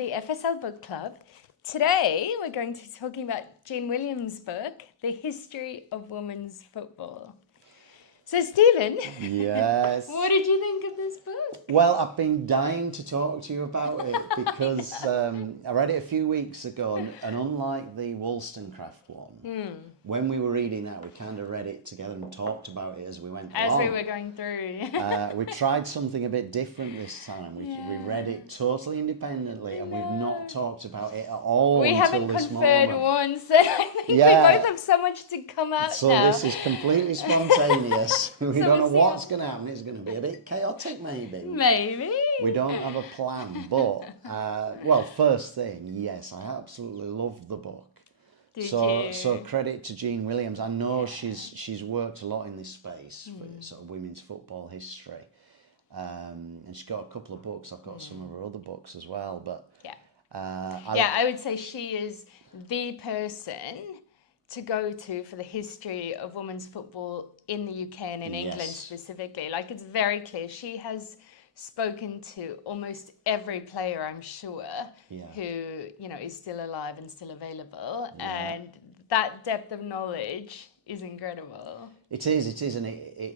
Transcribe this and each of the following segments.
the FSL Bookclub. Today we're going to be talking about Jean Williams' book, The History of Women's Football. So Stephen, yes. What did you think of this book? Well, I've been dying to talk to you about it because I read it a few weeks ago, and unlike the Wollstonecraft one, when we were reading that, we kind of read it together and talked about it as we went along. As we were going through. We tried something a bit different this time. We read it totally independently, and we've not talked about it at all We until haven't this conferred moment. once. I think we both have so much to come out so now. this is completely spontaneous. We So don't know we'll see what's going to happen. It's going to be a bit chaotic, maybe. Maybe. We don't have a plan, but well, first thing, yes, I absolutely love the book. So credit to Jean Williams. I know she's worked a lot in this space for sort of women's football history, and she's got a couple of books. I've got some of her other books as well, but I would say she is the person to go to for the history of women's football in the UK and in England specifically. Like, it's very clear she has spoken to almost every player, I'm sure, who is still alive and still available, and that depth of knowledge is incredible. It is, and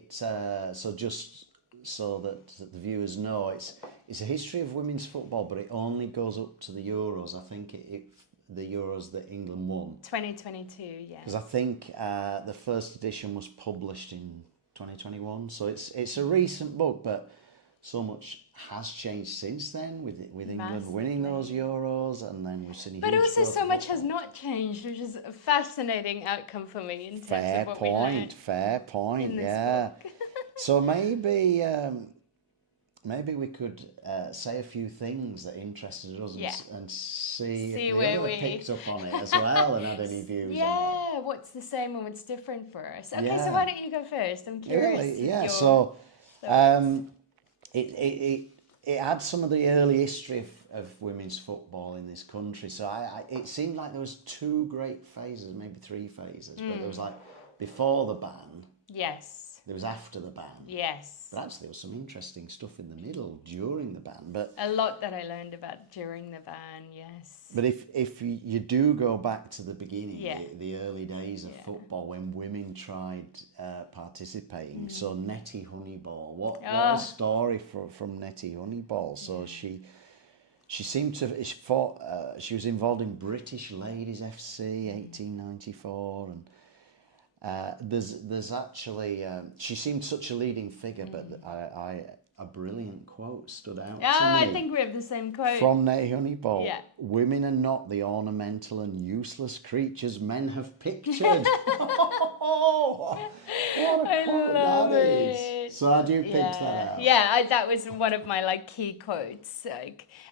so just so that the viewers know, it's a history of women's football, but it only goes up to the Euros. I think the Euros that England won. 2022, yeah. Because I think the first edition was published in 2021, so it's a recent book, but so much has changed since then with England winning those Euros, and then we've seen. But also, so much has not changed, which is a fascinating outcome for me in terms of what we learned. Fair point. In this book. So maybe we could say a few things that interested us and see if the other picked up on it as well and had any views on it. Yeah, what's the same and what's different for us? Okay, so why don't you go first? I'm curious. It had some of the early history of women's football in this country. So it seemed like there was two great phases, maybe three phases, but there was like before the ban. Yes. There was after the ban. Yes. But actually there was some interesting stuff in the middle during the ban. But a lot that I learned about during the ban, yes. But if you do go back to the beginning, the early days of football when women tried participating, so Nettie Honeyball, what a story from Nettie Honeyball. So she seemed to she was involved in British Ladies FC 1894, and there's actually she seemed such a leading figure, but a brilliant quote stood out to me. I think we have the same quote. From Nettie Honeyball. Yeah. Women are not the ornamental and useless creatures men have pictured. What a quote that is. So how do you pick that out? Yeah, that was one of my key quotes.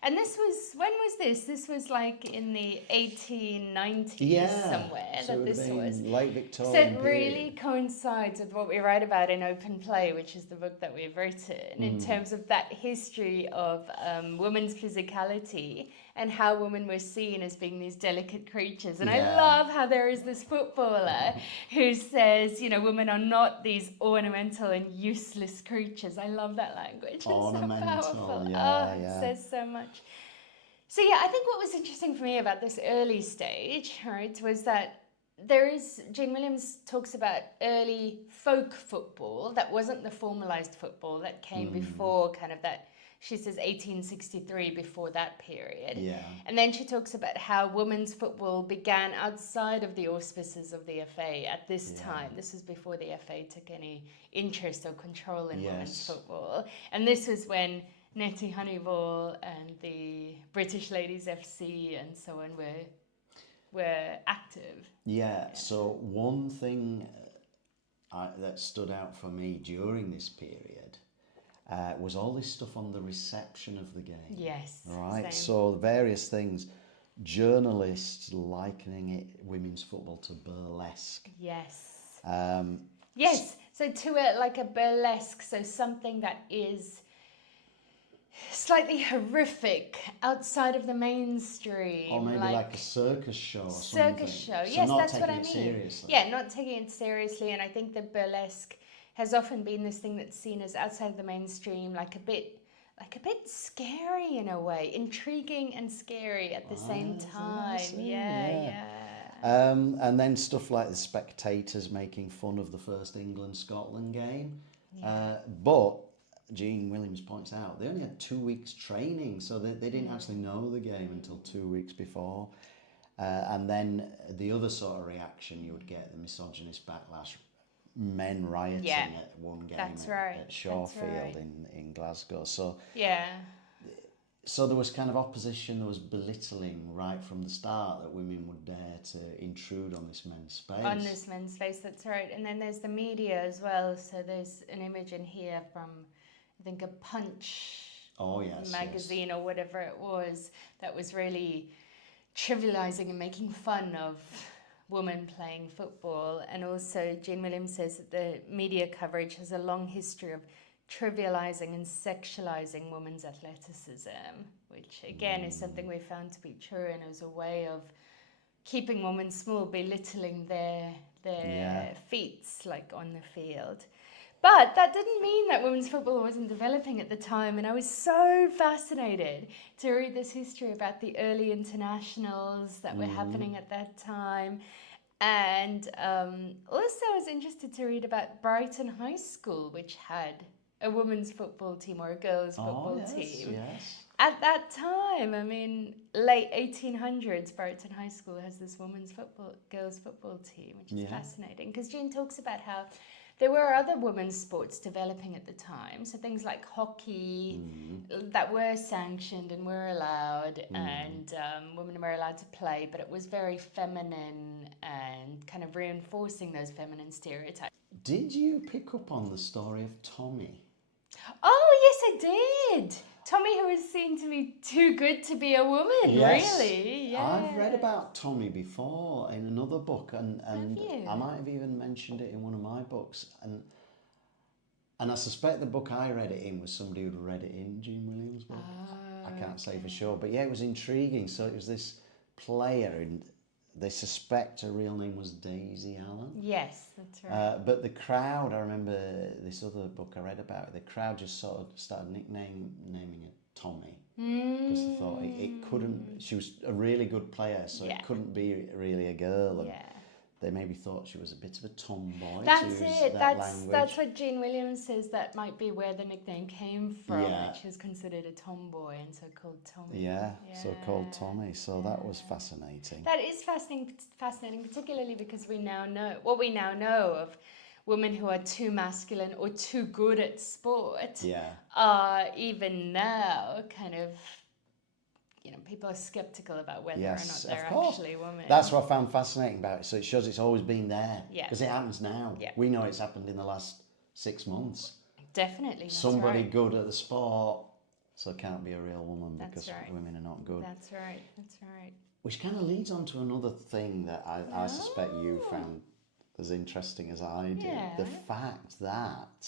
And this was, when was this? This was in the 1890s somewhere. So that this was late Victorian. So it really coincides with what we write about in Open Play, which is the book that we've written, in terms of that history of women's physicality and how women were seen as being these delicate creatures. And I love how there is this footballer who says, women are not these ornamental and useless creatures. I love that language. Ornamental, it's so powerful. It says so much. So I think what was interesting for me about this early stage, right, was that Jane Williams talks about early folk football that wasn't the formalised football that came before kind of that. She says 1863, before that period. Yeah. And then she talks about how women's football began outside of the auspices of the FA at this time. This was before the FA took any interest or control in women's football. And this was when Nettie Honeyball and the British Ladies FC and so on were active. So one thing that stood out for me during this period was all this stuff on the reception of the game. Yes. Right. Same. So various things, journalists likening women's football to burlesque. Yes. Yes. So to a burlesque, so something that is slightly horrific, outside of the mainstream. Or maybe like a circus show or something. Circus show, so yes, that's what I mean. Seriously. Yeah, not taking it seriously, and I think the burlesque has often been this thing that's seen as outside of the mainstream, like a bit like a bit scary in a way, intriguing and scary at the same time. Yeah. And then stuff like the spectators making fun of the first England-Scotland game. But Jean Williams points out they only had 2 weeks training, so they didn't actually know the game until 2 weeks before. And then the other sort of reaction you would get, the misogynist backlash, men rioting at one game at Shawfield in Glasgow. So so there was kind of opposition, there was belittling right from the start that women would dare to intrude on this men's space. On this men's space, that's right. And then there's the media as well. So there's an image in here from, I think, a Punch magazine or whatever it was, that was really trivializing and making fun of women playing football. And also Jane Williams says that the media coverage has a long history of trivializing and sexualizing women's athleticism, which again is something we found to be true, and it was a way of keeping women small, belittling their feats like on the field. But that didn't mean that women's football wasn't developing at the time, and I was so fascinated to read this history about the early internationals that were happening at that time. And also I was interested to read about Brighton High School, which had a women's football team or a girls' football team. At that time, I mean, late 1800s, Brighton High School has this girls' football team, which is fascinating, because Jean talks about how there were other women's sports developing at the time, so things like hockey that were sanctioned and were allowed, and women were allowed to play, but it was very feminine and kind of reinforcing those feminine stereotypes. Did you pick up on the story of Tommy? Oh, yes, I did. Tommy, who was seen to be too good to be a woman, really. Yeah. I've read about Tommy before in another book, and I might have even mentioned it in one of my books. And I suspect the book I read it in was somebody who'd read it in Jean Williams' book. I can't say for sure. But yeah, it was intriguing. So it was this player, and they suspect her real name was Daisy Allen. Yes, that's right. But the crowd, I remember this other book I read about it, the crowd just sort of started naming it Tommy. Because they thought it couldn't, she was a really good player, so it couldn't be really a girl. And they maybe thought she was a bit of a tomboy. That's it. That's what Jean Williams says. That might be where the nickname came from. That she was considered a tomboy and so called Tommy. So called Tommy. So that was fascinating. That is fascinating, particularly because we now know of women who are too masculine or too good at sport. Are even now kind of, people are skeptical about whether or not they're actually women. That's what I found fascinating about it. So it shows it's always been there. Because it happens now. We know it's happened in the last 6 months. Definitely. Somebody good at the sport, so can't be a real woman because women are not good. That's right. Which kind of leads on to another thing that I suspect you found as interesting as I did. The fact that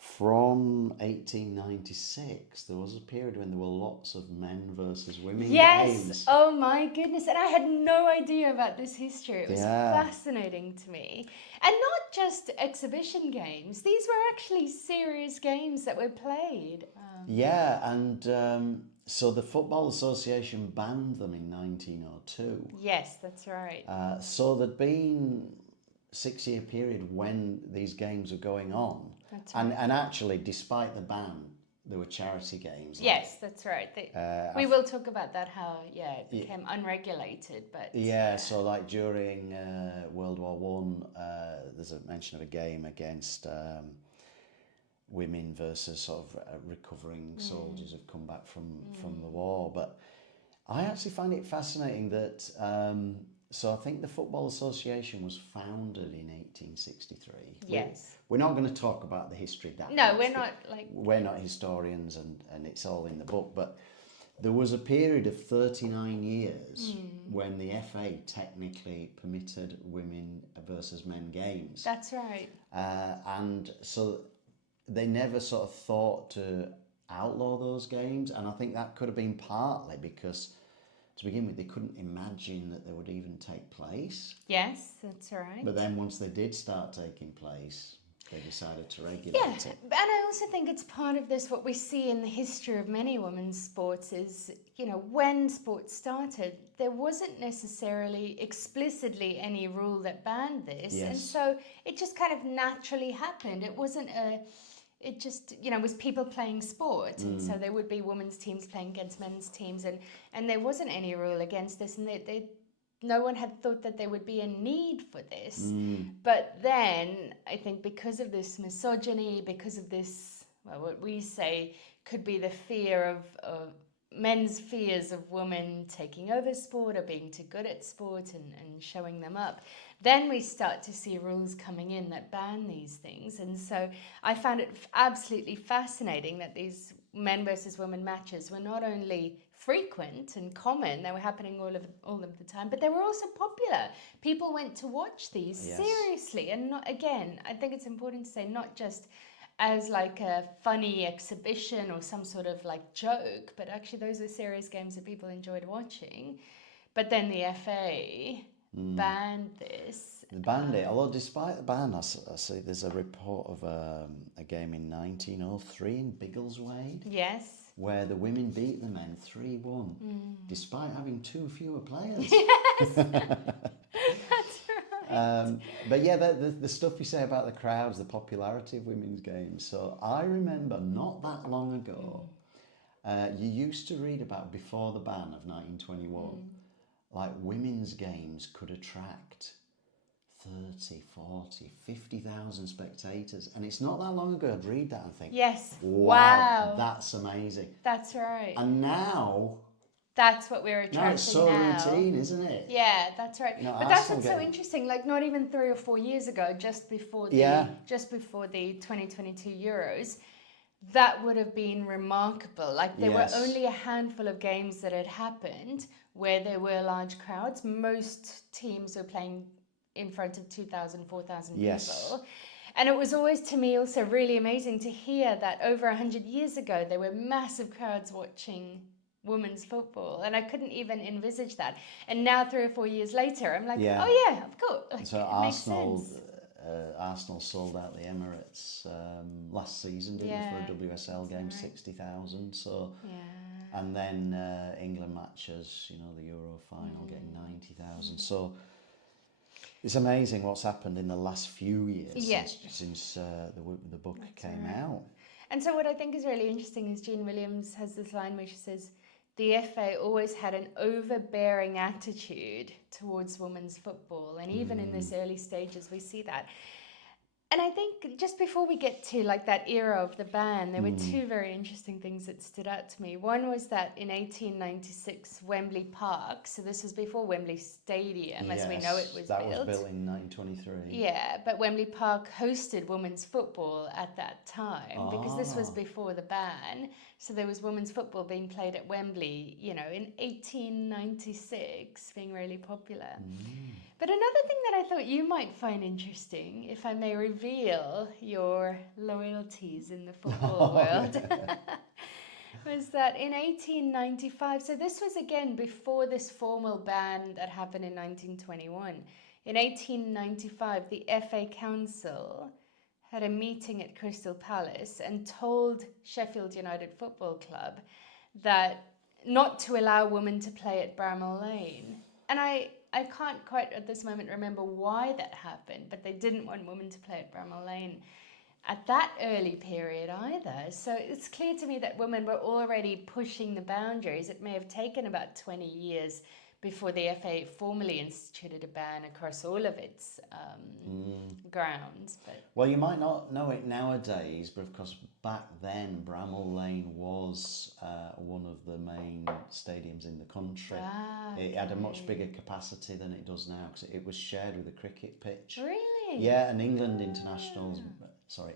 from 1896, there was a period when there were lots of men versus women games. Oh my goodness. And I had no idea about this history. It was fascinating to me. And not just exhibition games. These were actually serious games that were played. So the Football Association banned them in 1902. Yes, that's right. So there'd been a 6-year period when these games were going on. That's right. And actually, despite the ban, there were charity games. Yes, that's right. We will talk about that, how it became unregulated. But so like during World War One, there's a mention of a game against women versus sort of recovering soldiers who've come back from the war. But I actually find it fascinating that so I think the Football Association was founded in 1863. Yes. We're not going to talk about the history of that. No, we're not we're not historians, and it's all in the book. But there was a period of 39 years when the FA technically permitted women versus men games. That's right. And so they never sort of thought to outlaw those games, and I think that could have been partly because, to begin with, they couldn't imagine that they would even take place. Yes, that's right. But then once they did start taking place, they decided to regulate it. And I also think it's part of this, what we see in the history of many women's sports is, when sports started, there wasn't necessarily explicitly any rule that banned this. Yes. And so it just kind of naturally happened. It wasn't it just, was people playing sport. And so there would be women's teams playing against men's teams. And there wasn't any rule against this. And no one had thought that there would be a need for this. But then I think because of this misogyny, because of this, what we say could be the fear of men's fears of women taking over sport or being too good at sport and showing them up, then we start to see rules coming in that ban these things. And so I found it absolutely fascinating that these men versus women matches were not only frequent and common, they were happening all of the time, but they were also popular. People went to watch these seriously, and not, again, I think it's important to say, not just as like a funny exhibition or some sort of like joke, but actually those were serious games that people enjoyed watching. But then the FA banned this. They banned it, although despite the ban, I see there's a report of a game in 1903 in Biggleswade. Yes. Where the women beat the men 3-1, despite having 2 fewer players. Yes, that's right. But yeah, the stuff you say about the crowds, the popularity of women's games. So I remember not that long ago, you used to read about, before the ban of 1921, like women's games could attract 30, 40, 50,000 spectators. And it's not that long ago I'd read that and think, yes, wow. That's amazing. That's right. And now... That's what we're attracting now. It's so routine, isn't it? Yeah, that's right. But that's what's so interesting. Like, not even 3 or 4 years ago, just before the 2022 Euros, that would have been remarkable. Like, there were only a handful of games that had happened where there were large crowds. Most teams were playing in front of 2,000, 4,000 people. And it was always, to me, also really amazing to hear that over 100 years ago, there were massive crowds watching women's football, and I couldn't even envisage that. And now 3 or 4 years later, I'm like, oh yeah, of course. Like, so Arsenal sold out the Emirates last season, didn't they, for a WSL game, 60,000. So, and then England matches, the Euro final, getting 90,000. So it's amazing what's happened in the last few years since the book came out. And so what I think is really interesting is Jean Williams has this line where she says, the FA always had an overbearing attitude towards women's football. And even in this early stages, we see that. And I think just before we get to like that era of the ban, there were 2 very interesting things that stood out to me. One was that in 1896, Wembley Park, so this was before Wembley Stadium, as we know it was built. That was built in 1923. Yeah, but Wembley Park hosted women's football at that time because this was before the ban. So there was women's football being played at Wembley, in 1896, being really popular. But another thing that I thought you might find interesting, if I may reveal your loyalties in the football world, was that in 1895, so this was again before this formal ban that happened in 1921. In 1895, the FA Council had a meeting at Crystal Palace and told Sheffield United Football Club that not to allow women to play at Bramall Lane. And I can't quite at this moment remember why that happened, but they didn't want women to play at Bramall Lane at that early period either. So it's clear to me that women were already pushing the boundaries. It may have taken about 20 years before the FA formally instituted a ban across all of its grounds. But well, you might not know it nowadays, but of course back then Bramall Lane was one of the main stadiums in the country. It had a much bigger capacity than it does now because it was shared with a cricket pitch. Really? Yeah, and England internationals,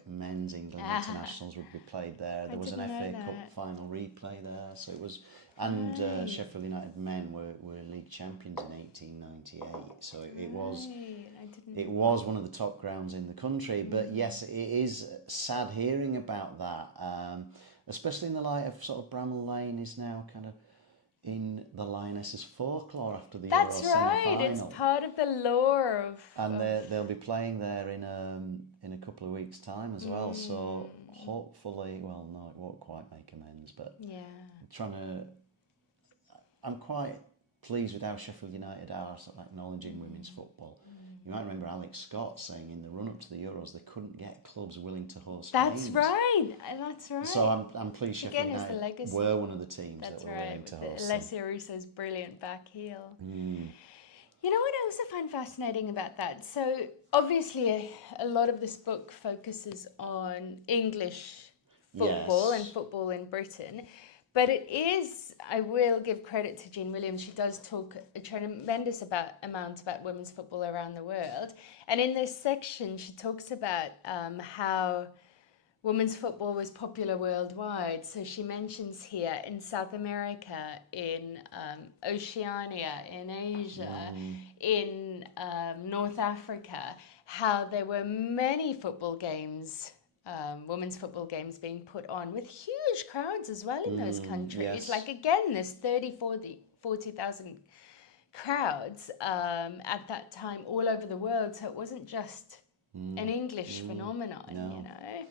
men's England internationals would be played there. There was an FA Cup final replay there, so it was. And Sheffield United men were league champions in 1898, so it was one of the top grounds in the country. But yes, it is sad hearing about that, especially in the light of sort of Bramall Lane is now kind of in the Lionesses folklore after the That's Euro right. semi-final. It's part of the lore of. And they'll be playing there in a couple of weeks' time as well. So hopefully, well, no, it won't quite make amends, but I'm quite pleased with how Sheffield United are sort of acknowledging women's football. You might remember Alex Scott saying in the run-up to the Euros they couldn't get clubs willing to host games. That's right. So I'm pleased Sheffield United were one of the teams that were willing to host them. Alessia Russo's brilliant back heel. You know what I also find fascinating about that? So obviously a lot of this book focuses on English football and football in Britain. But it is, I will give credit to Jean Williams, she does talk a tremendous amount about women's football around the world. And in this section, she talks about how women's football was popular worldwide. So she mentions here in South America, in Oceania, in Asia, in North Africa, how there were many football games, women's football games being put on with huge crowds as well in those countries. Yes. Like again, there's 40,000 crowds at that time all over the world. So it wasn't just an English phenomenon, you know.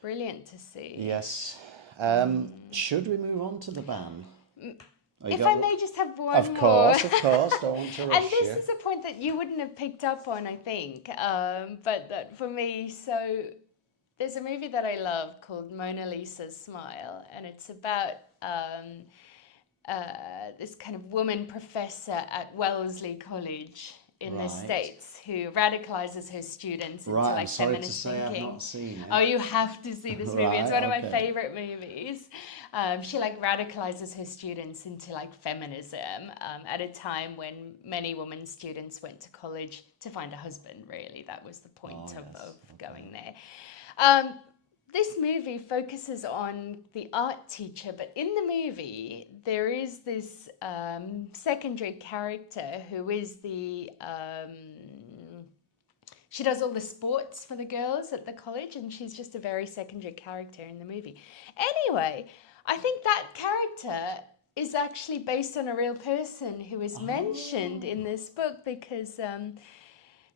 Brilliant to see. Yes. Should we move on to the ban? If I may just have one Of course, don't want to rush And this is a point that you wouldn't have picked up on, I think, but that for me, so there's a movie that I love called Mona Lisa's Smile, and it's about this kind of woman professor at Wellesley College in the States who radicalizes her students into like feminist thinking. I've not seen it. Oh, you have to see this movie. It's one of my favorite movies. She like radicalizes her students into like feminism at a time when many women students went to college to find a husband. Really, that was the point of going there. This movie focuses on the art teacher, but in the movie there is this secondary character who is the she does all the sports for the girls at the college, and she's just a very secondary character in the movie. Anyway, I think that character is actually based on a real person who is mentioned in this book, because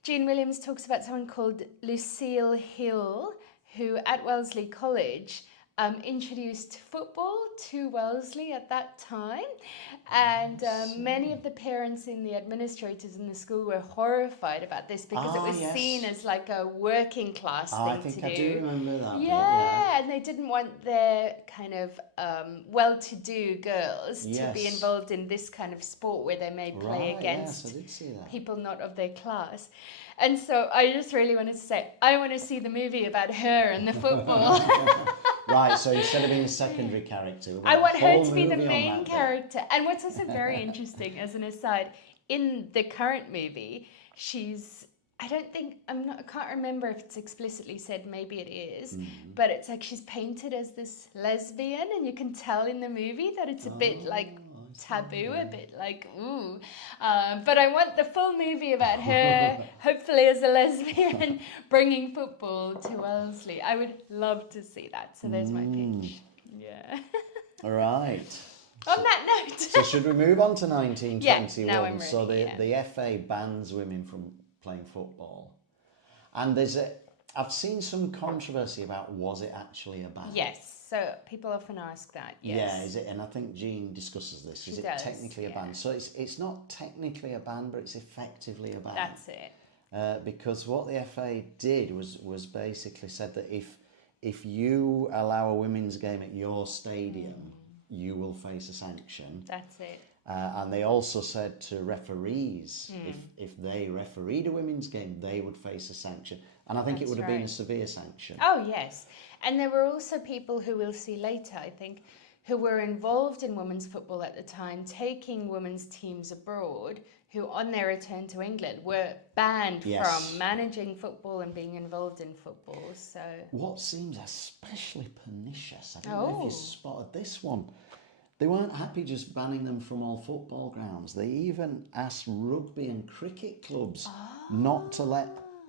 Jean Williams talks about someone called Lucille Hill, who at Wellesley College introduced football to Wellesley at that time. And many of the parents and the administrators in the school were horried about this because it was seen as like a working class thing to do. I do remember that. Yeah, and they didn't want their kind of well-to-do girls to be involved in this kind of sport where they may play against people not of their class. And so I just really wanted to say, I want to see the movie about her and the football. Right, so instead of being a secondary character, I want her to be the main character. And what's also very interesting, as an aside, in the current movie, I can't remember if it's explicitly said, maybe it is, but it's like she's painted as this lesbian, and you can tell in the movie that it's a bit like taboo, a bit like ooh, but I want the full movie about her, hopefully as a lesbian, bringing football to Wellesley. I would love to see that. So there's my pitch. Yeah. All right. On that note. So should we move on to 1921? Yeah, now I'm ready, so the FA bans women from playing football, and I've seen some controversy about, was it actually a ban? Yes. So people often ask that. Yes. Yeah, is it? And I think Jean discusses this. Is it technically a ban? So it's not technically a ban, but it's effectively a ban. That's it. Because what the FA did was basically said that if you allow a women's game at your stadium, you will face a sanction. That's it. And they also said to referees, if they refereed a women's game, they would face a sanction. And I think it would have been a severe sanction. Oh, yes. And there were also people who we'll see later, I think, who were involved in women's football at the time, taking women's teams abroad, who on their return to England were banned from managing football and being involved in football. So what seems especially pernicious, I don't know if you spotted this one, they weren't happy just banning them from all football grounds. They even asked rugby and cricket clubs not to let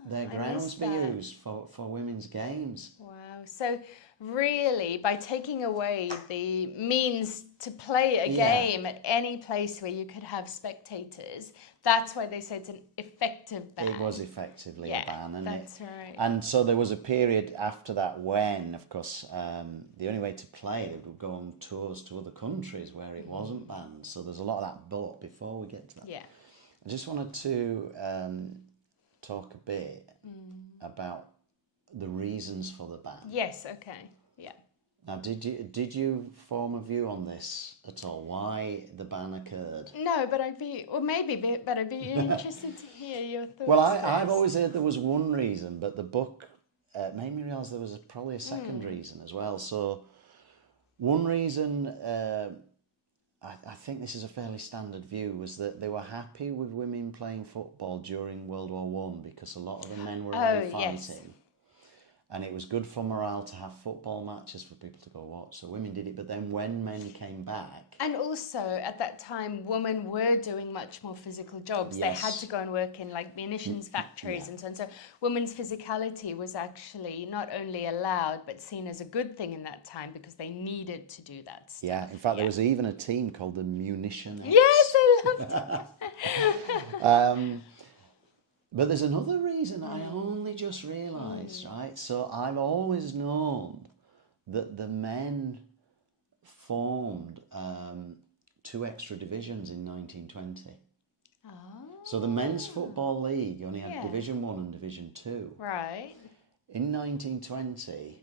their grounds be used for women's games. Wow, So really, by taking away the means to play a Yeah. game at any place where you could have spectators, that's why they say it's an effective ban. It was effectively a ban. And that's right. And so there was a period after that when, of course, the only way to play, they would go on tours to other countries where it wasn't banned. So there's a lot of that built before we get to that. Yeah. I just wanted to talk a bit about the reasons for the ban. Yes, okay, yeah. Now, did you form a view on this at all? Why the ban occurred? No, but I'd be interested to hear your thoughts. Well, I've always heard there was one reason, but the book made me realise there was probably a second reason as well. So, one reason, I think this is a fairly standard view, was that they were happy with women playing football during World War One because a lot of the men were away fighting. Yes. And it was good for morale to have football matches for people to go watch. So women did it, but then when men came back... And also, at that time, women were doing much more physical jobs. Yes. They had to go and work in, like, munitions factories and so on. So women's physicality was actually not only allowed, but seen as a good thing in that time because they needed to do that stuff. Yeah, in fact, there was even a team called the Munition X. Yes, I loved it. But there's another reason I only just realised, right? So I've always known that the men formed 2 extra divisions in 1920. Oh. So the Men's Football League only had Division 1 and Division 2. Right. In 1920,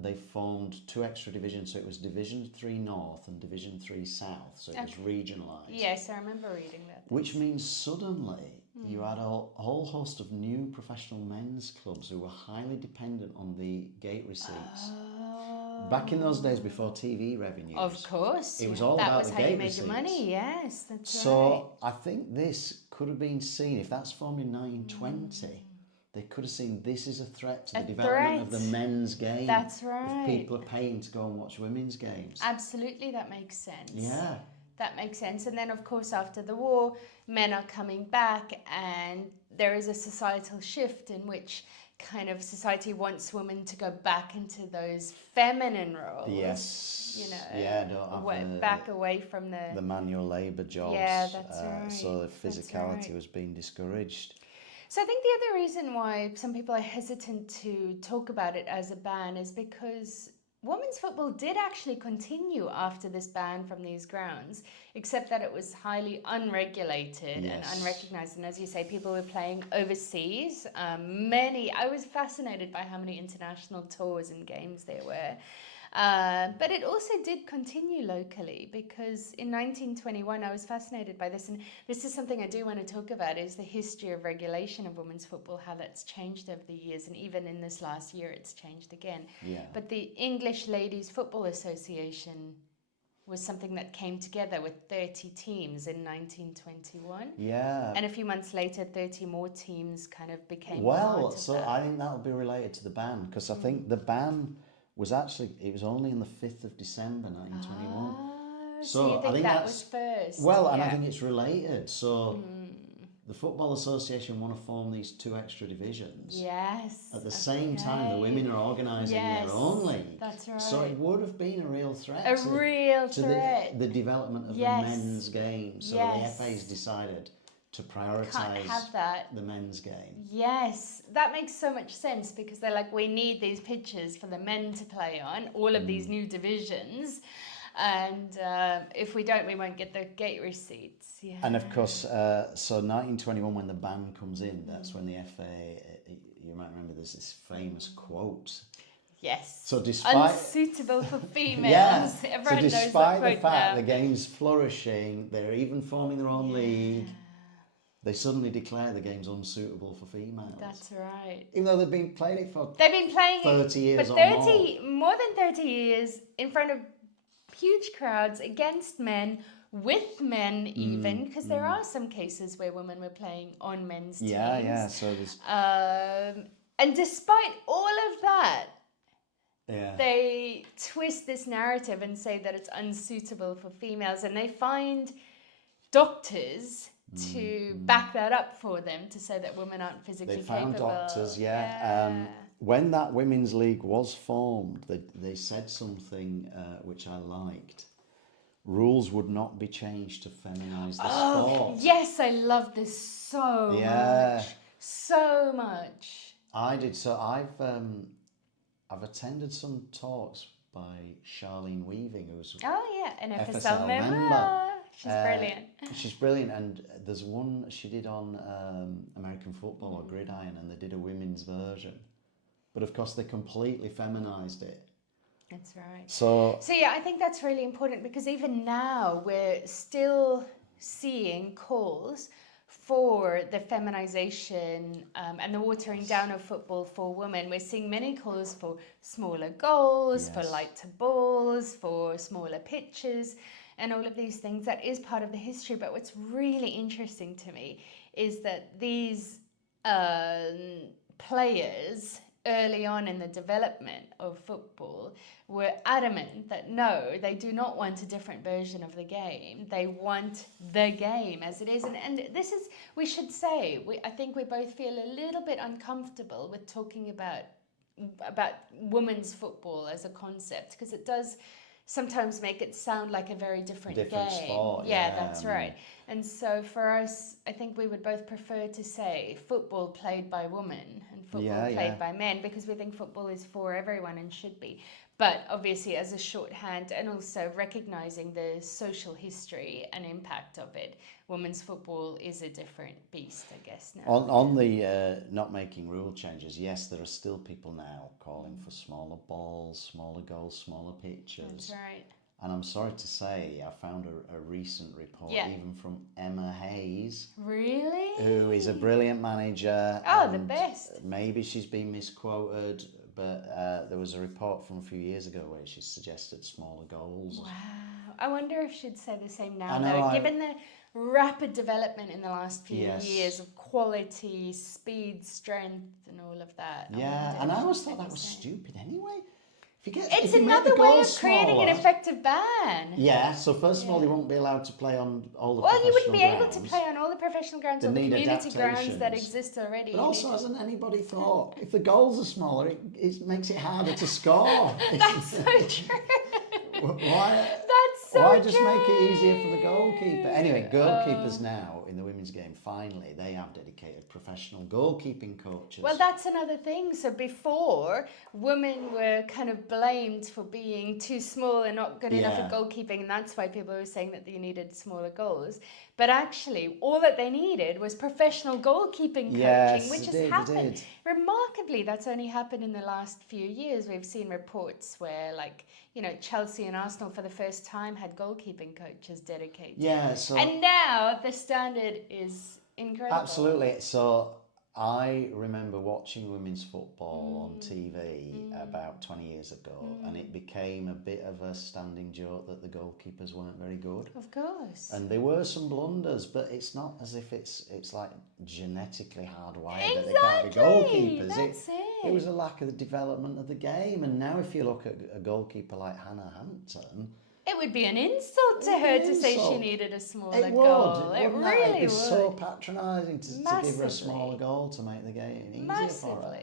they formed 2 extra divisions. So it was Division 3 North and Division 3 South. So it was regionalised. Yes, I remember reading that. Which means suddenly you had a whole host of new professional men's clubs who were highly dependent on the gate receipts. Oh. Back in those days before TV revenues. Of course. It was all about the gate receipts. That was how you made your money, yes, that's right. So I think this could have been seen, if that's formed in 1920, they could have seen this as a threat to the development of the men's game. That's right. If people are paying to go and watch women's games. Absolutely, that makes sense. Yeah. That makes sense. And then, of course, after the war, men are coming back and there is a societal shift in which kind of society wants women to go back into those feminine roles. Yes. You know, back away from the manual labour jobs. Yeah, that's right. So the physicality was being discouraged. So I think the other reason why some people are hesitant to talk about it as a ban is because women's football did actually continue after this ban from these grounds, except that it was highly unregulated and unrecognised. And as you say, people were playing overseas. I was fascinated by how many international tours and games there were. But it also did continue locally because in 1921, I was fascinated by this, and this is something I do want to talk about, is the history of regulation of women's football, how that's changed over the years, and even in this last year, it's changed again. Yeah. But the English Ladies Football Association was something that came together with 30 teams in 1921. Yeah. And a few months later, 30 more teams kind of became part of so that. I think that'll be related to the ban, because I think the ban was actually, it was only on the 5th of December 1921. So you think that was first? Well, and I think it's related. So the Football Association want to form these 2 extra divisions. Yes. At the same time, the women are organising their own league. That's right. So it would have been a real threat. To the development of the men's game. So the FA's decided to prioritise the men's game. Yes, that makes so much sense because they're like, we need these pitches for the men to play on, all of these new divisions. And if we don't, we won't get the gate receipts. Yeah. And of course, so 1921, when the ban comes in, that's when the FA, you might remember there's this famous quote. Yes. So despite unsuitable for females. Everyone knows despite that the fact the game's flourishing, they're even forming their own league. They suddenly declare the game's unsuitable for females. That's right. Even though they've been playing it for 30 years or more than 30 years in front of huge crowds against men, with men even, because there are some cases where women were playing on men's teams. Yeah. So there's and despite all of that, Yeah. They twist this narrative and say that it's unsuitable for females, and they find doctors to back that up for them, to say that women aren't physically capable. They found doctors, yeah. when that women's league was formed, they said something which I liked. Rules would not be changed to feminise the sport. Yes, I love this so much. So much. I did. So I've attended some talks by Charlene Weaving, who's an FSL member. She's brilliant. She's brilliant, and there's one she did on American football or Gridiron, and they did a women's version. But of course, they completely feminised it. That's right. So yeah, I think that's really important, because even now we're still seeing calls for the feminization and the watering down of football for women. We're seeing many calls for smaller goals, for lighter balls, for smaller pitches, and all of these things. That is part of the history. But what's really interesting to me is that these players early on in the development of football were adamant that no, they do not want a different version of the game. They want the game as it is. And this is, we should say, I think we both feel a little bit uncomfortable with talking about women's football as a concept, because it does sometimes make it sound like a very different game. Sport. Yeah, that's right. And so for us, I think we would both prefer to say football played by women and football played by men, because we think football is for everyone and should be. But obviously as a shorthand, and also recognising the social history and impact of it, women's football is a different beast, I guess, now. On the not making rule changes, yes, there are still people now calling for smaller balls, smaller goals, smaller pitches. That's right. And I'm sorry to say, I found a recent report, even from Emma Hayes. Really? Who is a brilliant manager. Oh, the best. Maybe she's been misquoted, but there was a report from a few years ago where she suggested smaller goals. Wow. I wonder if she'd say the same now, though, given the rapid development in the last few years of quality, speed, strength, and all of that. Yeah, and I always thought that was stupid anyway. It's another way of creating an effective ban. Yeah, so first of all, they won't be allowed to play on all the professional grounds. Well, you wouldn't be able to play on all the professional grounds or community grounds that exist already. But also, hasn't anybody thought, if the goals are smaller, it makes it harder to score? That's so true. Why just make it easier for the goalkeeper? Anyway, goalkeepers now in the women's game, finally, they have dedicated professional goalkeeping coaches. Well, that's another thing. So before, women were kind of blamed for being too small and not good enough at goalkeeping, and that's why people were saying that you needed smaller goals. But actually, all that they needed was professional goalkeeping coaching, which has happened. Remarkably, that's only happened in the last few years. We've seen reports where, like, Chelsea and Arsenal for the first time had goalkeeping coaches dedicated. Yeah, and now the standard is incredible. Absolutely. So I remember watching women's football on TV about 20 years ago, and it became a bit of a standing joke that the goalkeepers weren't very good. Of course. And there were some blunders, but it's not as if it's like genetically hardwired that they can't be goalkeepers. That's it was a lack of the development of the game. And now if you look at a goalkeeper like Hannah Hampton, it would be an insult to her to say she needed a smaller goal. It really would. It'd be so patronising to give her a smaller goal to make the game easier for her.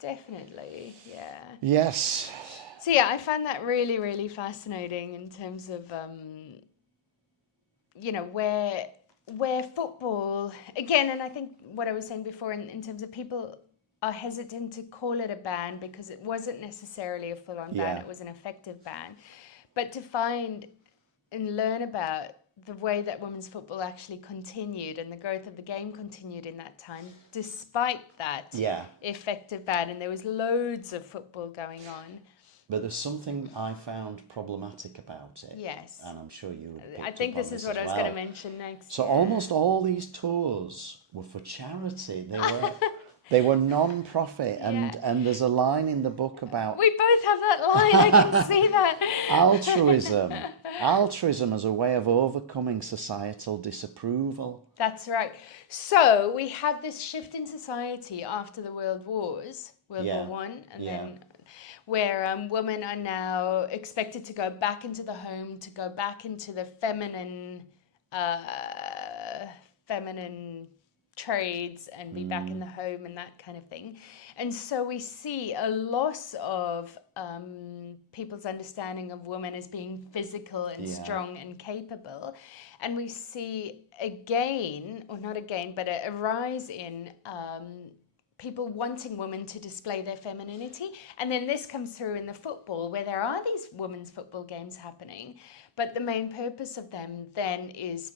Definitely, yeah. Yes. So yeah, I found that really, really fascinating in terms of, where football, again, and I think what I was saying before in terms of people are hesitant to call it a ban because it wasn't necessarily a full-on ban, it was an effective ban. But to find and learn about the way that women's football actually continued and the growth of the game continued in that time, despite that effective ban, and there was loads of football going on. But there's something I found problematic about it. Yes. And I'm sure you I think this is what I was going to mention next. So almost all these tours were for charity. They were non-profit, and there's a line in the book about... We both have that line, I can see that. Altruism as a way of overcoming societal disapproval. That's right. So we had this shift in society after the World Wars, World War One, and then where women are now expected to go back into the home, to go back into the feminine trades and be back in the home and that kind of thing. And so we see a loss of people's understanding of women as being physical and strong and capable. And we see again, or not again, but a rise in people wanting women to display their femininity. And then this comes through in the football, where there are these women's football games happening, but the main purpose of them then is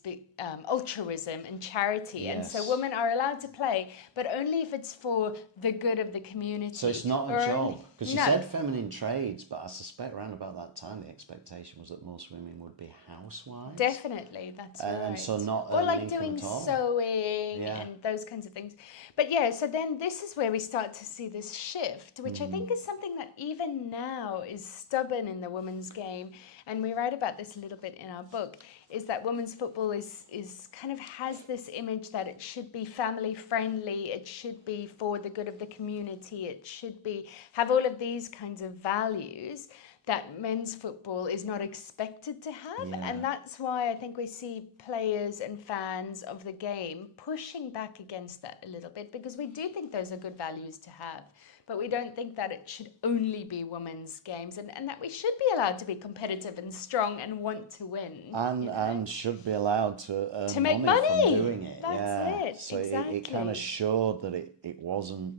altruism and charity. Yes. And so women are allowed to play, but only if it's for the good of the community. So it's not a job. Because you said feminine trades, but I suspect around about that time the expectation was that most women would be housewives. Definitely, that's right. And so not or like doing sewing Yeah. and those kinds of things. But yeah, so then this is where we start to see this shift, which I think is something that even now is stubborn in the women's game. And we write about this a little bit in our book, is that women's football is kind of has this image that it should be family friendly, it should be for the good of the community, it should be have all of these kinds of values that men's football is not expected to have. Yeah. And that's why I think we see players and fans of the game pushing back against that a little bit, because we do think those are good values to have. But we don't think that it should only be women's games, and that we should be allowed to be competitive and strong and want to win. And should be allowed to earn make money from doing it. That's it. So exactly. it kind of showed that it wasn't,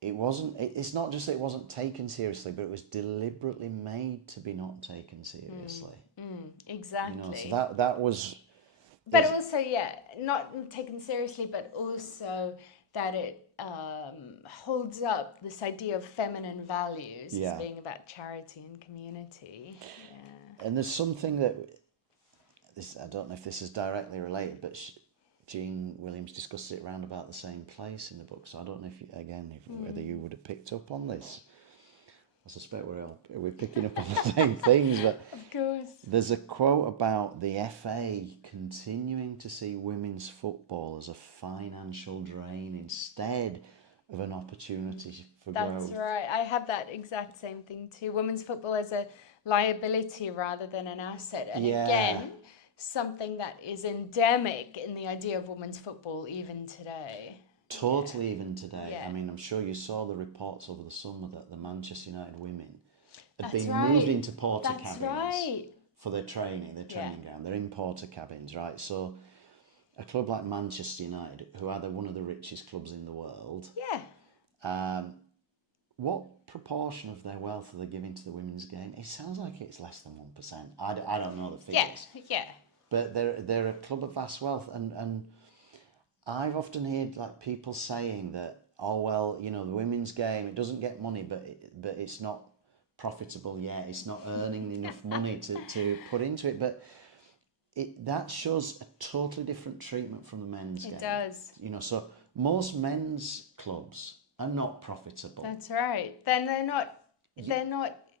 it's not just that it wasn't taken seriously, but it was deliberately made to be not taken seriously. Exactly. You know, so that was... But also, not taken seriously, but also that it holds up this idea of feminine values as being about charity and community. Yeah. And there's something that, I don't know if this is directly related, but Jean Williams discusses it around about the same place in the book. So I don't know whether you would have picked up on this. I suspect we're picking up on the same things, but of course. There's a quote about the FA continuing to see women's football as a financial drain instead of an opportunity for growth. That's right. I have that exact same thing too. Women's football as a liability rather than an asset. And again, something that is endemic in the idea of women's football even today. Totally even today. Yeah. I mean, I'm sure you saw the reports over the summer that the Manchester United women had That's been right. moved into porter That's cabins right. for their training ground. They're in porter cabins, right? So a club like Manchester United, who are one of the richest clubs in the world, what proportion of their wealth are they giving to the women's game? It sounds like it's less than 1%. I don't know the figures. Yeah. But they're a club of vast wealth, and I've often heard like people saying that, oh well, you know, the women's game, it doesn't get money, but it's not profitable yet. It's not earning enough money to put into it. But that shows a totally different treatment from the men's game. It does. You know, so most men's clubs are not profitable. That's right. Then they're not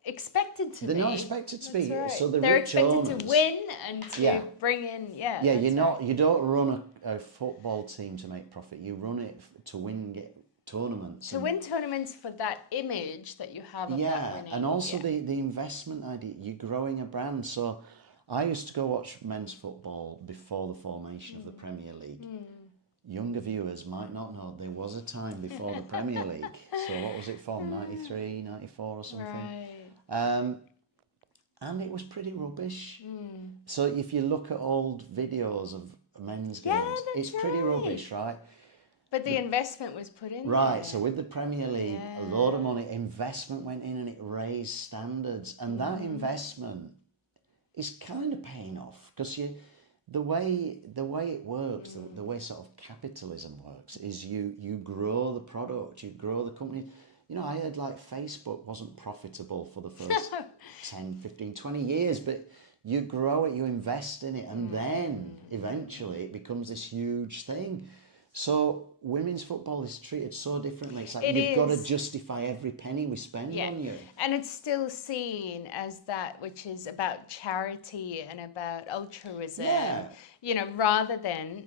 expected to be. They're not expected to be. Right. So they're expected to win and to bring in. You don't run a football team to make profit. You run it to win tournaments. To win tournaments for that image that you have of that winning. And also the investment idea. You're growing a brand. So I used to go watch men's football before the formation of the Premier League. Younger viewers might not know there was a time before the Premier League. So what was it from? 93, 94 or something? Right. And it was pretty rubbish. So if you look at old videos of men's games, it's pretty rubbish, right? But the investment was put in. Right, so with the Premier League, a lot of money, investment went in and it raised standards. And that investment is kind of paying off, because the way it works, the way sort of capitalism works, is you grow the product, you grow the company. You know, I heard like Facebook wasn't profitable for the first 10, 15, 20 years, but you grow it, you invest in it, and then eventually it becomes this huge thing. So women's football is treated so differently. It's like you've got to justify every penny we spend on you. And it's still seen as that which is about charity and about altruism. You know, rather than,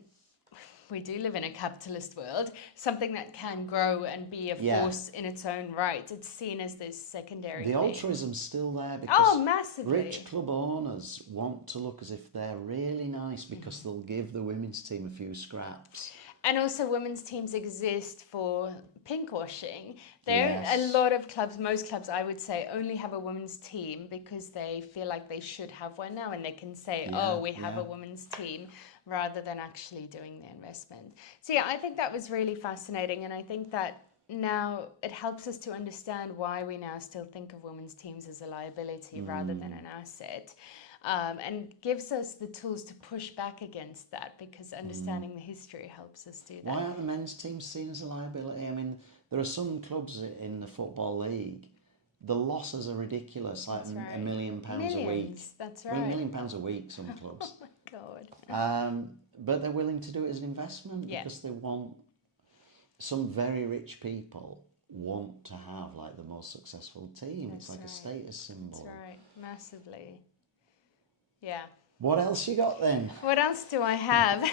we do live in a capitalist world, something that can grow and be a force in its own right. It's seen as this secondary thing. The altruism's still there because massively. Rich club owners want to look as if they're really nice because they'll give the women's team a few scraps. And also women's teams exist for pinkwashing. There are a Yes. lot of clubs, most clubs I would say, only have a women's team because they feel like they should have one now, and they can say, oh, we have a women's team, rather than actually doing the investment. So yeah, I think that was really fascinating, and I think that now it helps us to understand why we now still think of women's teams as a liability rather than an asset. And gives us the tools to push back against that, because understanding the history helps us do that. Why aren't the men's teams seen as a liability? I mean, there are some clubs in the Football League, the losses are ridiculous, like right. £1 million a week. That's Well, right. £1 million a week, some clubs. Oh my God. But they're willing to do it as an investment because they want, some very rich people want to have like the most successful team. That's it's like right. a status symbol. That's right, massively. Yeah. What else you got then? What else do I have?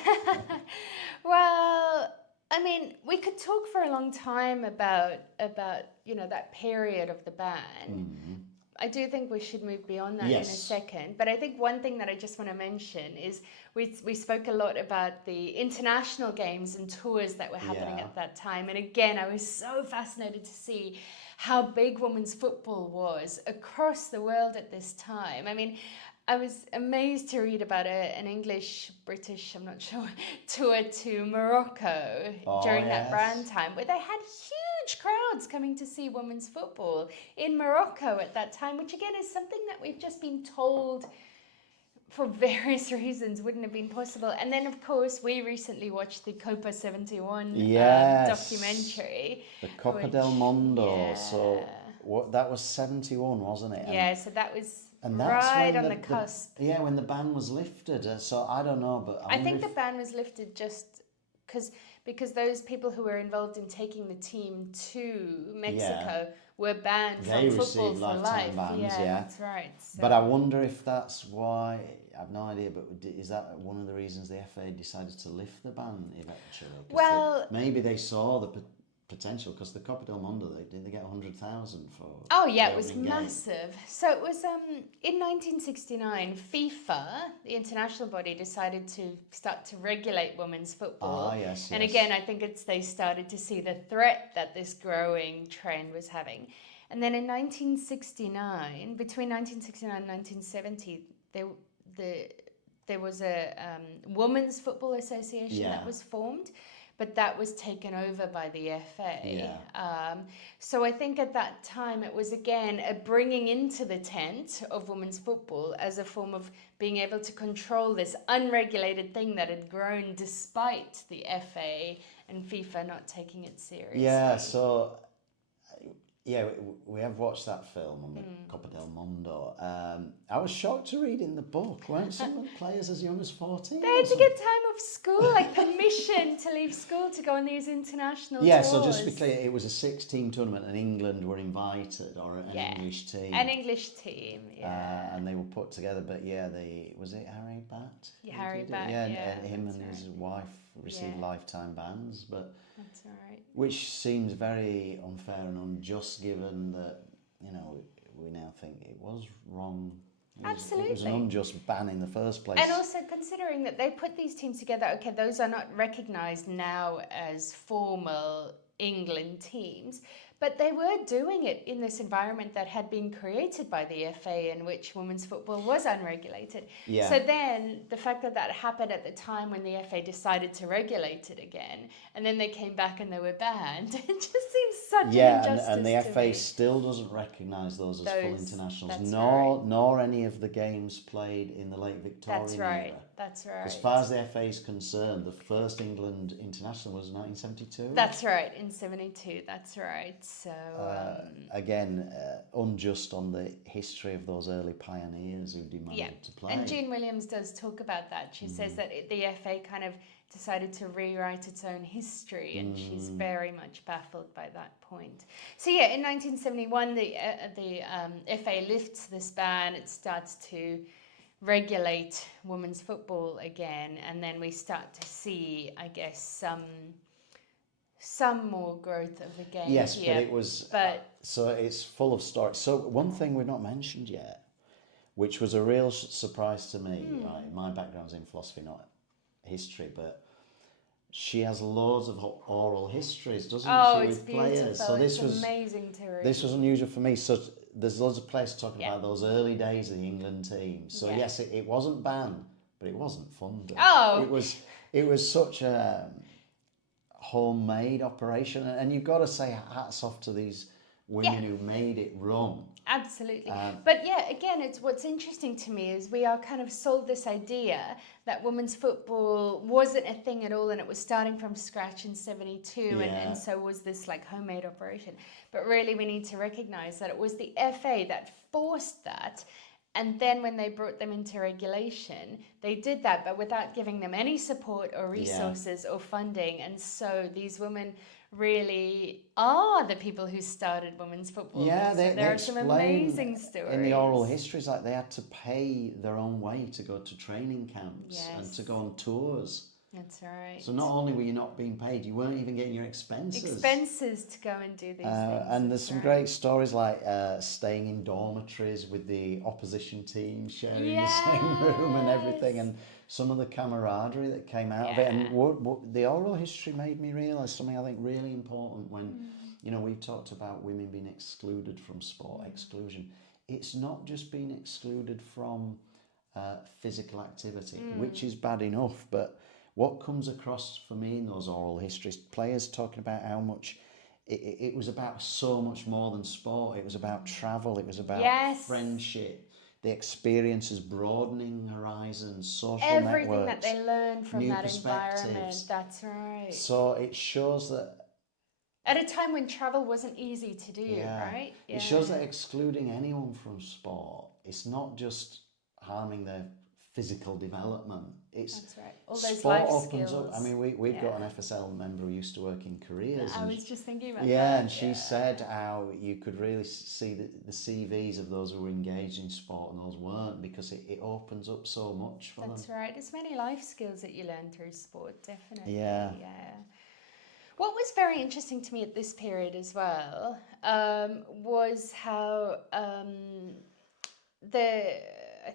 Well, I mean, we could talk for a long time about that period of the ban. I do think we should move beyond that in a second. But I think one thing that I just want to mention is we spoke a lot about the international games and tours that were happening at that time. And again, I was so fascinated to see how big women's football was across the world at this time. I mean, I was amazed to read about an English-British, I'm not sure, tour to Morocco during that ban time, where they had huge crowds coming to see women's football in Morocco at that time, which again is something that we've just been told for various reasons wouldn't have been possible. And then, of course, we recently watched the Copa 71 documentary. The Copa del Mondo. So that was 71, wasn't it? Yeah, so that was... And that's right on the cusp. When the ban was lifted. So I don't know, but I think the ban was lifted just because those people who were involved in taking the team to Mexico were banned from football for life. Bans, that's right. So. But I wonder if that's why. I have no idea, but is that one of the reasons the FA decided to lift the ban eventually? Well, maybe they saw the potential, because the Copa del Mondo, they get 100,000 for. Oh yeah, it was massive. So it was in 1969, FIFA, the international body, decided to start to regulate women's football. And again, I think they started to see the threat that this growing trend was having. And then in 1969, between 1969 and 1970, there was a Women's Football Association that was formed. But that was taken over by the FA. So I think at that time it was again a bringing into the tent of women's football as a form of being able to control this unregulated thing that had grown despite the FA and FIFA not taking it seriously. We have watched that film on the Copa del Mondo. I was shocked to read in the book, weren't some of the players as young as 14? They had to get time off school, like permission to leave school to go on these international tours. So just to be clear, it was a 6-team tournament and England were invited, or an English team. An English team, and they were put together, but was it Harry Batt? Harry Batt, and him and his wife received lifetime bans, but... That's right. Which seems very unfair and unjust, given that, we now think it was wrong. It was an unjust ban in the first place. And also considering that they put these teams together, okay, those are not recognised now as formal England teams, but they were doing it in this environment that had been created by the FA, in which women's football was unregulated. So then the fact that happened at the time when the FA decided to regulate it again, and then they came back and they were banned, it just seems such an injustice. And the to FA me. still doesn't recognise those as full internationals, right. nor any of the games played in the late Victorian era. That's right. As far as the FA is concerned, the first England international was 1972. That's right, in 72. That's right. So again, unjust on the history of those early pioneers who demanded to play. And Jean Williams does talk about that. She says that the FA kind of decided to rewrite its own history, and she's very much baffled by that point. So in 1971, the FA lifts this ban. It starts to regulate women's football again, and then we start to see, I guess, some more growth of the game. Yes, but it was... so it's full of stories. So one thing we've not mentioned yet, which was a real surprise to me, right? My background's in philosophy, not history, but she has loads of oral histories, doesn't Oh, she, it's with beautiful. players? So it's amazing to read. this was unusual for me. So there's loads of players talking about those early days of the England team. So yes, it wasn't banned, but it wasn't funded. Oh, it was such a homemade operation, and you've got to say hats off to these women who made it run. Absolutely. But yeah, again, it's what's interesting to me is we are kind of sold this idea that women's football wasn't a thing at all and it was starting from scratch in 72 and so was this like homemade operation. But really we need to recognize that it was the FA that forced that. And then when they brought them into regulation, they did that, but without giving them any support or resources or funding. And so these women really are the people who started women's football. Yeah, there are some amazing stories. In the oral histories, like they had to pay their own way to go to training camps and to go on tours. That's right. So not only were you not being paid, you weren't even getting your expenses. Expenses to go and do these things. And there's some great stories like staying in dormitories with the opposition team, sharing the same room and everything, and some of the camaraderie that came out of it. And what the oral history made me realise something I think really important when, you know, we talked about women being excluded from sport, exclusion. It's not just being excluded from physical activity, which is bad enough, but what comes across for me in those oral histories, players talking about how much it was about so much more than sport. It was about travel, it was about friendship, the experiences, broadening horizons, social everything networks, that they learn from that perspectives. environment. That's right. So it shows that at a time when travel wasn't easy to do, right? Yeah. It shows that excluding anyone from sport, it's not just harming their physical development. That's right. All those sport life opens skills. up. I mean, we've got an FSL member who used to work in careers. I was just thinking about that. Yeah, and she said how you could really see the CVs of those who were engaged in sport and those weren't, because it opens up so much for them. That's right. There's many life skills that you learn through sport, definitely. Yeah. What was very interesting to me at this period as well was how I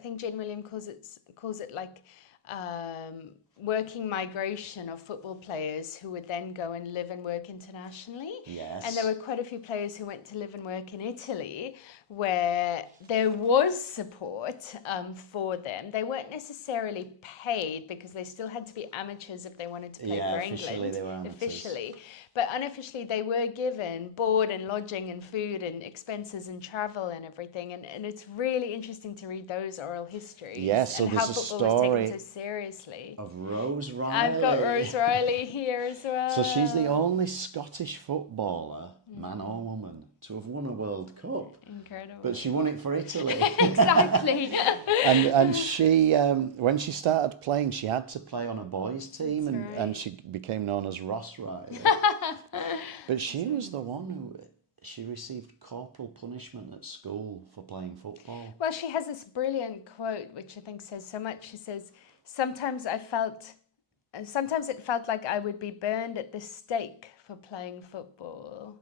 think Jane William calls it like working migration of football players who would then go and live and work internationally. Yes. And there were quite a few players who went to live and work in Italy where there was support for them. They weren't necessarily paid because they still had to be amateurs if they wanted to play for England. They were amateurs. Officially. But unofficially, they were given board and lodging and food and expenses and travel and everything. And it's really interesting to read those oral histories. Yes, so and there's how a football story was taken so seriously. Of Rose Riley. I've got Rose Riley here as well. So she's the only Scottish footballer, man or woman, to have won a World Cup. Incredible. But she won it for Italy. Exactly. and she, when she started playing, she had to play on a boys' team, and she became known as Ross Riley. But she was the one who, she received corporal punishment at school for playing football. Well, she has this brilliant quote, which I think says so much. She says, sometimes it felt like I would be burned at the stake for playing football.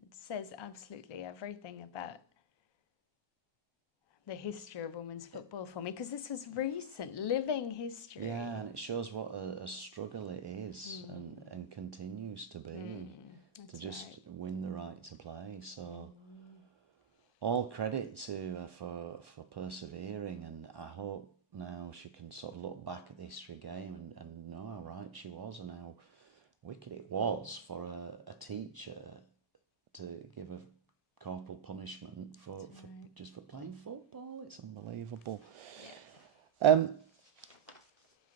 It says absolutely everything about the history of women's football for me, because this was recent, living history. Yeah, and it shows what a struggle it is and continues to be to just win the right to play. So all credit to her for persevering, and I hope now she can sort of look back at the history game and know how right she was and how wicked it was for a teacher to give a corporal punishment for just for playing football. It's unbelievable.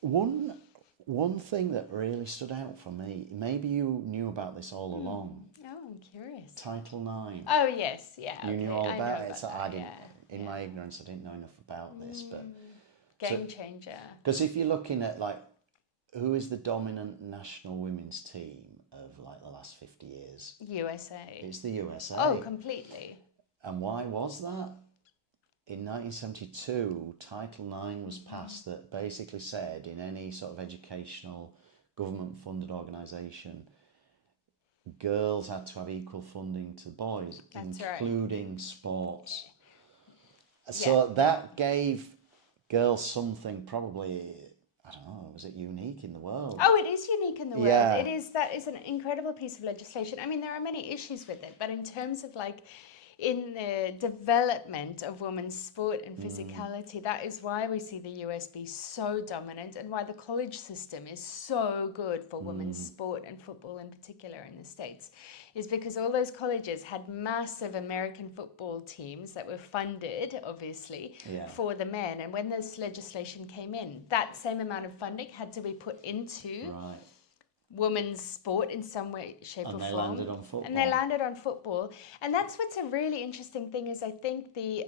One thing that really stood out for me, maybe you knew about this all along. Oh, I'm curious. Title IX. Oh yes, yeah. You knew all about it. So I didn't. Yeah. In my ignorance, I didn't know enough about this, but game changer. Because if you're looking at like who is the dominant national women's team of like the last 50 years? USA. It's the USA. Oh, completely. And why was that? In 1972, Title IX was passed that basically said in any sort of educational government-funded organisation, girls had to have equal funding to boys, including sports. So that gave girls something probably I don't know, was it unique in the world? Oh, it is unique in the world. Yeah. That is an incredible piece of legislation. I mean, there are many issues with it, but in terms of like in the development of women's sport and physicality, that is why we see the US be so dominant and why the college system is so good for women's sport and football in particular in the States, is because all those colleges had massive American football teams that were funded, obviously, for the men. And when this legislation came in, that same amount of funding had to be put into women's sport in some way, shape, or form. And they landed on football. And they landed on football. And that's what's a really interesting thing is I think the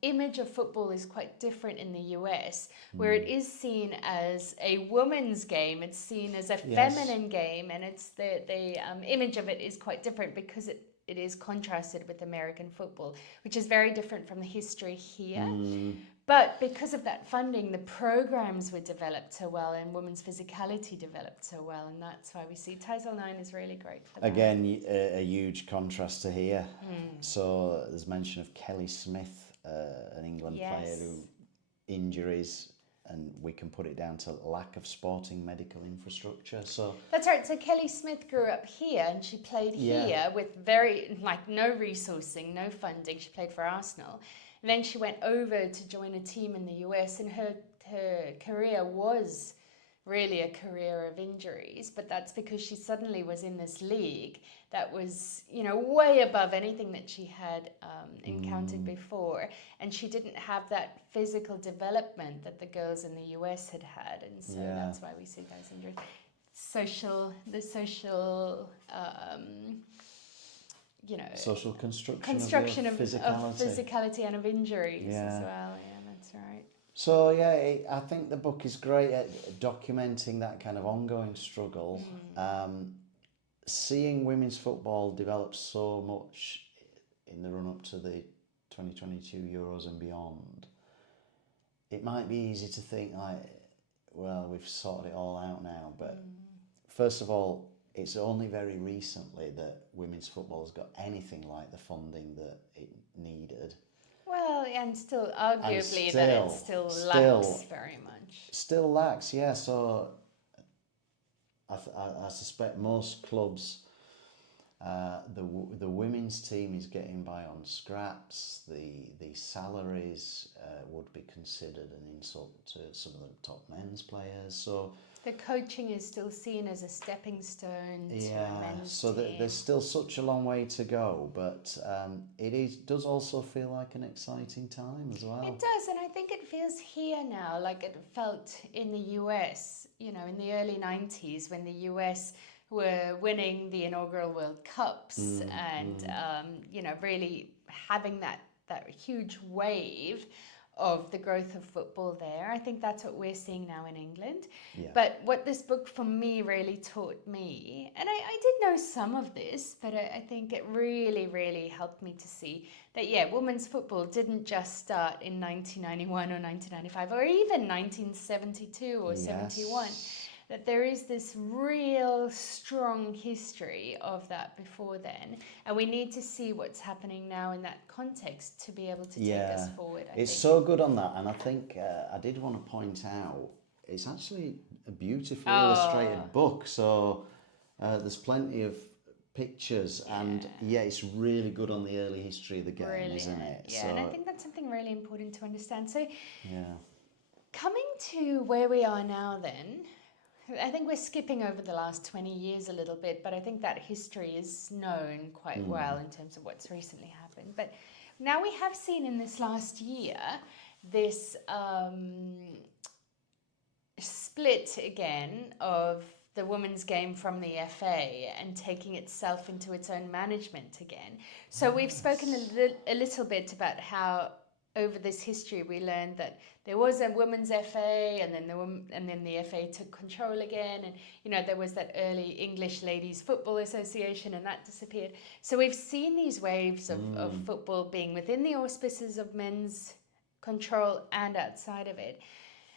image of football is quite different in the US, where it is seen as a woman's game. It's seen as a feminine game, and it's the image of it is quite different because it is contrasted with American football, which is very different from the history here. But because of that funding, the programs were developed so well and women's physicality developed so well. And that's why we see Title IX is really great for that. Again, a huge contrast to here. So there's mention of Kelly Smith, an England player who injuries, and we can put it down to lack of sporting medical infrastructure. So that's right. So Kelly Smith grew up here and she played here with no resourcing, no funding. She played for Arsenal. And then she went over to join a team in the US, and her career was really a career of injuries, but that's because she suddenly was in this league that was, way above anything that she had encountered before, and she didn't have that physical development that the girls in the US had had, and so that's why we see those injuries. Social social construction of physicality and of injuries as well. Yeah, that's right. So I think the book is great at documenting that kind of ongoing struggle. Seeing women's football develop so much in the run up to the 2022 Euros and beyond, it might be easy to think we've sorted it all out now. But first of all, it's only very recently that women's football has got anything like the funding that it needed. Well, and still arguably that it still lacks very much. Still lacks, yeah. So I suspect most clubs, the women's team is getting by on scraps. The salaries would be considered an insult to some of the top men's players. So the coaching is still seen as a stepping stone to a men's team. There's still such a long way to go, but it does also feel like an exciting time as well. It does, and I think it feels here now like it felt in the US, in the early 90s when the US were winning the inaugural World Cups and, really having that huge wave of the growth of football there. I think that's what we're seeing now in England. Yeah. But what this book for me really taught me, and I did know some of this, but I think it really, really helped me to see that, women's football didn't just start in 1991 or 1995 or even 1972 or 71. That there is this real strong history of that before then, and we need to see what's happening now in that context to be able to take us forward. It's so good on that, and I think I did want to point out it's actually a beautifully illustrated book, so there's plenty of pictures, and it's really good on the early history of the game, isn't it? Yeah, and I think that's something really important to understand. So coming to where we are now then, I think we're skipping over the last 20 years a little bit, but I think that history is known quite well in terms of what's recently happened. But now we have seen in this last year this split again of the women's game from the FA and taking itself into its own management again. So we've spoken a little bit about how over this history we learned that there was a women's FA and then the FA took control again, and there was that early English Ladies Football Association and that disappeared. So we've seen these waves of football being within the auspices of men's control and outside of it.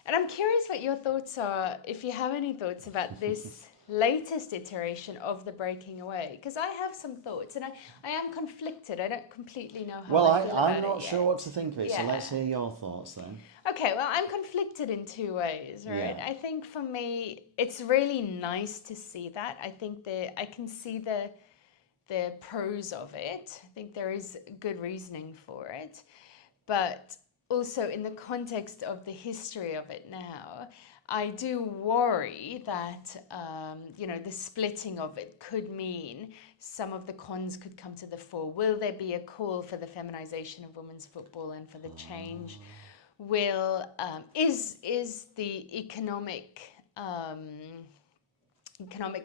And I'm curious what your thoughts are, if you have any thoughts about this latest iteration of the breaking away? Because I have some thoughts, and I am conflicted. I don't completely know how I feel about I'm not it sure yet. what to think of it, so let's hear your thoughts then. Okay, well, I'm conflicted in two ways, right? Yeah. I think for me, it's really nice to see that. I think I can see the pros of it. I think there is good reasoning for it. But also in the context of the history of it now, I do worry that, the splitting of it could mean some of the cons could come to the fore. Will there be a call for the feminization of women's football and for the change? Is the economic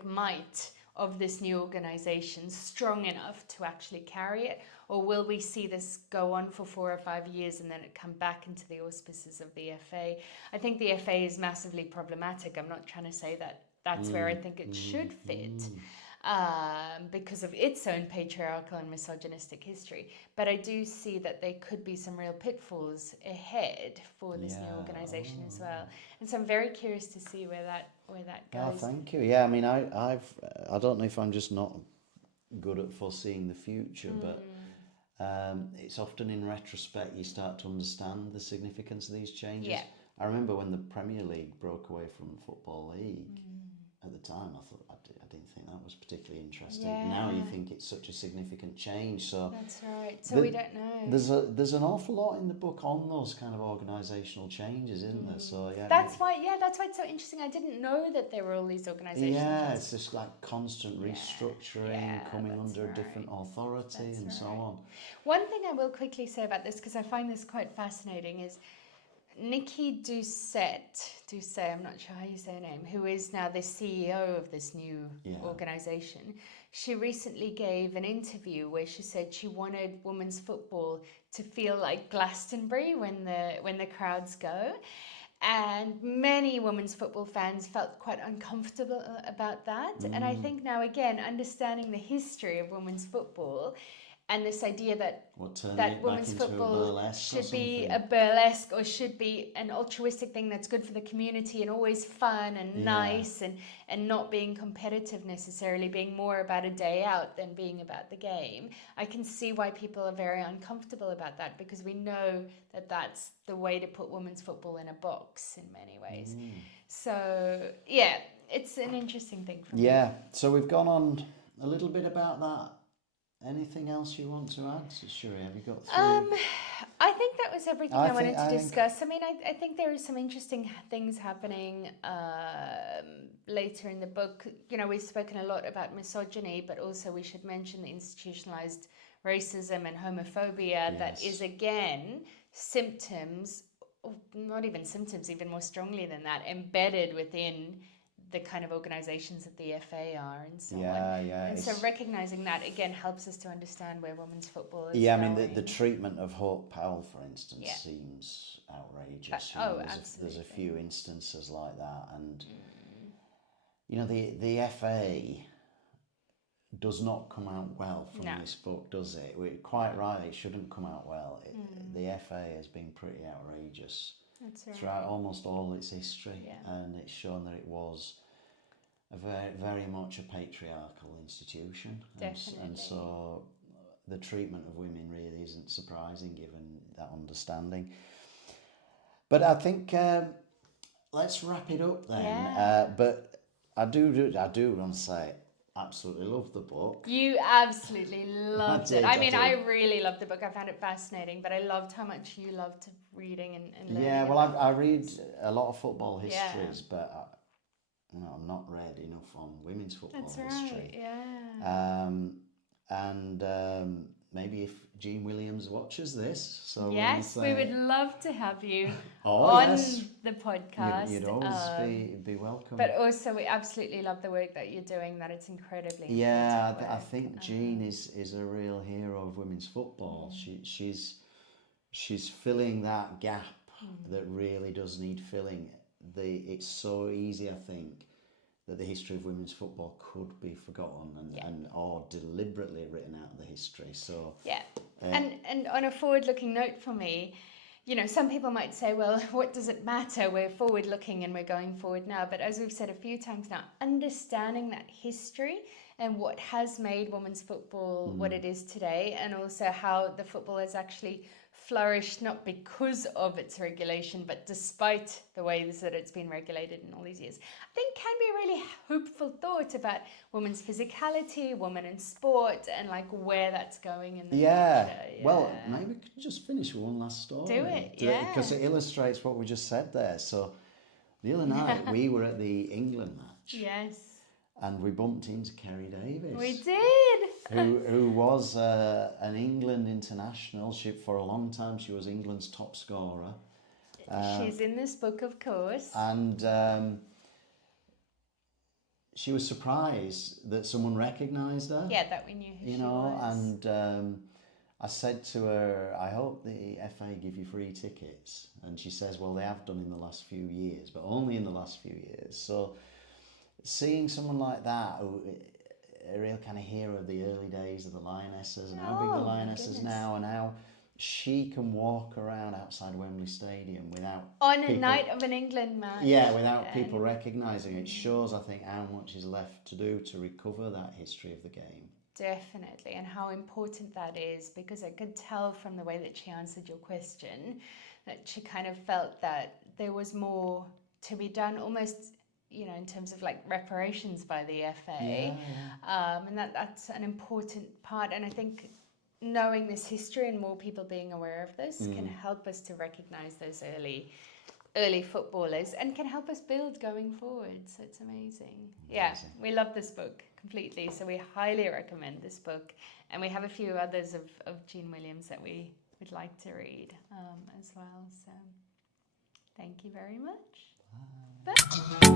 might of this new organization strong enough to actually carry it, or will we see this go on for 4 or 5 years and then it come back into the auspices of the FA? I think the FA is massively problematic. I'm not trying to say that that's where I think it should fit, because of its own patriarchal and misogynistic history. But I do see that there could be some real pitfalls ahead for this new organisation as well. And so I'm very curious to see where that goes. Oh, thank you. Yeah, I mean, I don't know if I'm just not good at foreseeing the future, but it's often in retrospect you start to understand the significance of these changes. Yeah. I remember when the Premier League broke away from the Football League. At the time, I thought I didn't think that was particularly interesting. Yeah. Now you think it's such a significant change. So that's right. So we don't know. There's an awful lot in the book on those kind of organisational changes, isn't there? So yeah. That's why it's so interesting. I didn't know that there were all these organisations. Yeah, it's just like constant restructuring, coming under a different authority and so on. One thing I will quickly say about this, because I find this quite fascinating, is Nikki Doucet, I'm not sure how you say her name, who is now the CEO of this new organisation. She recently gave an interview where she said she wanted women's football to feel like Glastonbury when the crowds go. And many women's football fans felt quite uncomfortable about that. And I think now, again, understanding the history of women's football and this idea that women's football should be a burlesque or should be an altruistic thing that's good for the community and always fun and nice and not being competitive necessarily, being more about a day out than being about the game. I can see why people are very uncomfortable about that, because we know that that's the way to put women's football in a box in many ways. So, yeah, it's an interesting thing for me. Yeah, so we've gone on a little bit about that. Anything else you want to add, Sheree? Have you got through? I think that was everything I wanted to discuss. I mean, I think there is some interesting things happening later in the book. You know, we've spoken a lot about misogyny, but also we should mention the institutionalized racism and homophobia that is, again, symptoms, or not even symptoms, even more strongly than that, embedded within the kind of organisations that the FA are and so on. And so recognising that, again, helps us to understand where women's football is going. I mean, the treatment of Hope Powell, for instance, seems outrageous. Absolutely. There's a few instances like that. And, you know, the FA does not come out well from this book, does it? Quite right, it shouldn't come out well. The FA has been pretty outrageous throughout almost all its history. And it's shown that it was very much a patriarchal institution. Definitely. And so the treatment of women really isn't surprising given that understanding. But I think let's wrap it up then. But I do want to say, absolutely love the book. You absolutely loved it. I mean, I really loved the book. I found it fascinating, but I loved how much you loved reading and learning. Yeah, well, I read a lot of football histories, but I've not read enough on women's football history. And maybe if Jean Williams watches this, so yes, we would love to have you on the podcast. You'd always be welcome. But also, we absolutely love the work that you're doing. That it's incredibly important. I think Jean is a real hero of women's football. She's filling that gap that really does need filling. It's so easy, I think, that the history of women's football could be forgotten and or deliberately written out of the history. So and on a forward-looking note for me, you know, some people might say, well, what does it matter? We're forward looking and we're going forward now. But as we've said a few times now, understanding that history and what has made women's football what it is today, and also how the football has actually flourished not because of its regulation, but despite the ways that it's been regulated in all these years, I think can be a really hopeful thought about women's physicality, women in sport, and like where that's going in the future. Yeah. Well, maybe we could just finish with one last story. Do it, yeah. Because it illustrates what we just said there. So the other night we were at the England match. Yes. And we bumped into Kerry Davis. We did. who was an England international. For a long time, she was England's top scorer. She's in this book, of course. And she was surprised that someone recognised her. Yeah, that we knew who she was. And I said to her, I hope the FA give you free tickets. And she says, well, they have done in the last few years, but only in the last few years. So seeing someone like that, a real kind of hero of the early days of the Lionesses, and how big the Lionesses now, and how she can walk around outside Wembley Stadium without on a night of an England match. Yeah, without people recognising it. Shows, I think, how much is left to do to recover that history of the game. Definitely, and how important that is, because I could tell from the way that she answered your question that she kind of felt that there was more to be done, almost, you know, in terms of like reparations by the FA. And that's an important part. And I think knowing this history and more people being aware of this can help us to recognise those early footballers and can help us build going forward. So it's amazing. Yeah, we love this book completely. So we highly recommend this book. And we have a few others of Jean Williams that we would like to read as well. So thank you very much. Bye.